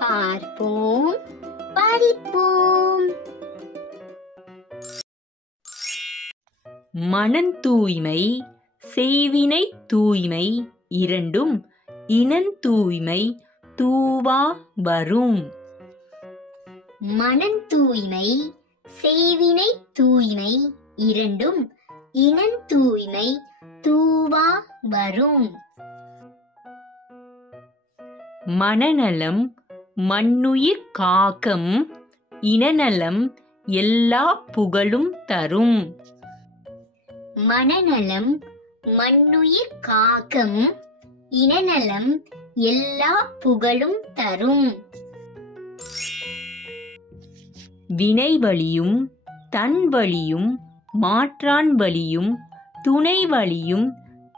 பார்ப்போம், படிப்போம். மனந் தூய்மை, செய்வினை தூய்மை இரண்டும் இனந் தூய்மை தூவா வரும். மனந் தூய்மை, செய்வினை தூய்மை இரண்டும் இனந் தூய்மை தூவா வரும். மனநலம் மன்னுயிர் காக்கம் இனநலம் எல்லா புகழும் தரும். மனநலம் மன்னுயிர் காக்கம் இனநலம் எல்லா புகழும் தரும். வினை வழியும் தன் வழியும் மாற்றான் வழியும் துணை வழியும்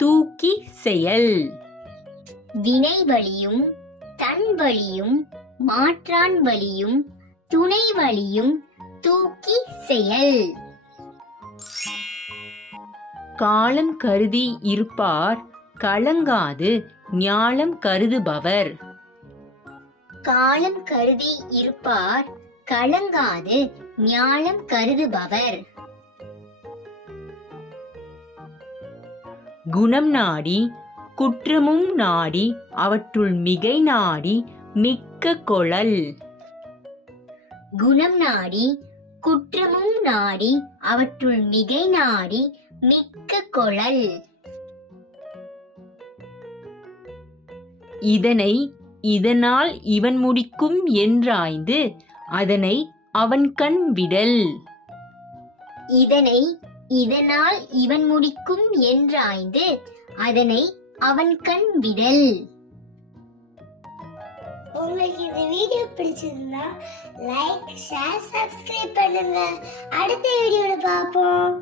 தூக்கி செயல். வினை வழியும் தன் வழியும் மாற்றான் வழியும் துணை வழியும் தூக்கி செயல். காலம் கருதி இருப்பார் கலங்காது ஞாலம் கருதுபவர். காலம் கருதி இருப்பார் கலங்காது ஞாலம் கருதுபவர். குணம் நாடி குற்றமும் நாடி அவற்றுள் மிகை நாடி மிக்க கொளல். குணம் நாடி குற்றமும் நாடி அவற்றுள் மிகை நாடி மிக்க கொளல். இதனை இதனால் இவன் முடிக்கும் என்றாய்ந்து அதனை அவன் கண் விடல். இதனை இதனால் இவன் முடிக்கும் என்றாய்ந்து அதனை அவன் கண் விடல். உங்களுக்கு இந்த வீடியோ பிடிச்சிருந்தா லைக், ஷேர், சப்ஸ்கிரைப் பண்ணுங்க. அடுத்த வீடியோல பார்ப்போம்.